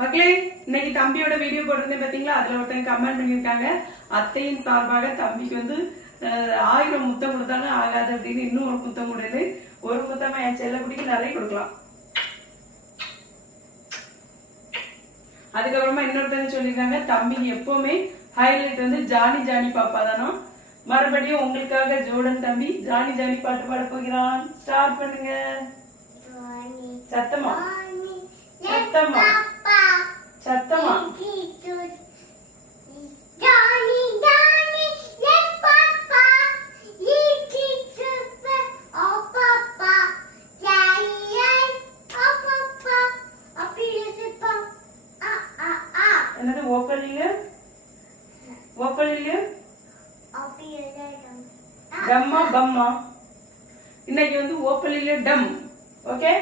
மக்களே, இன்னைக்கு தம்பியோட வீடியோ போட்டிருந்தேன் பாத்தீங்களா? அதுல ஒருத்தங்க கமெண்ட் பண்ணிருக்காங்க, அத்தையின் சார்பாக தம்பிக்கு வந்து 1000 முத்தம் கொடுத்தாலும் ஆகாது அப்படின்னு இன்னும் ஒரு முத்தம் கொடுன்னு. ஒரு முத்தமா என் செல்லக்குடிக்கு நிறைய கொடுக்கலாம். அதுக்கப்புறமா இன்னொருத்தங்க சொல்லிருக்காங்க, தம்பிக்கு எப்பவுமே ஹைலைட் வந்து ஜானி ஜானி பாப்பா தானோ. மறுபடியும் உங்களுக்காக ஜோடன் தம்பி ஜானி ஜானி பாட்டு பாட போகிறான். ஸ்டார்ட் பண்ணுங்க. சத்தமா சத்தமா சத்தமா. என்னது ஓப்பல் இல்ல? ஓப்பல் இல்ல? டம்மா பம்மா. இன்னைக்கு வந்து ஓப்பல் இல்ல டம். ஓகே.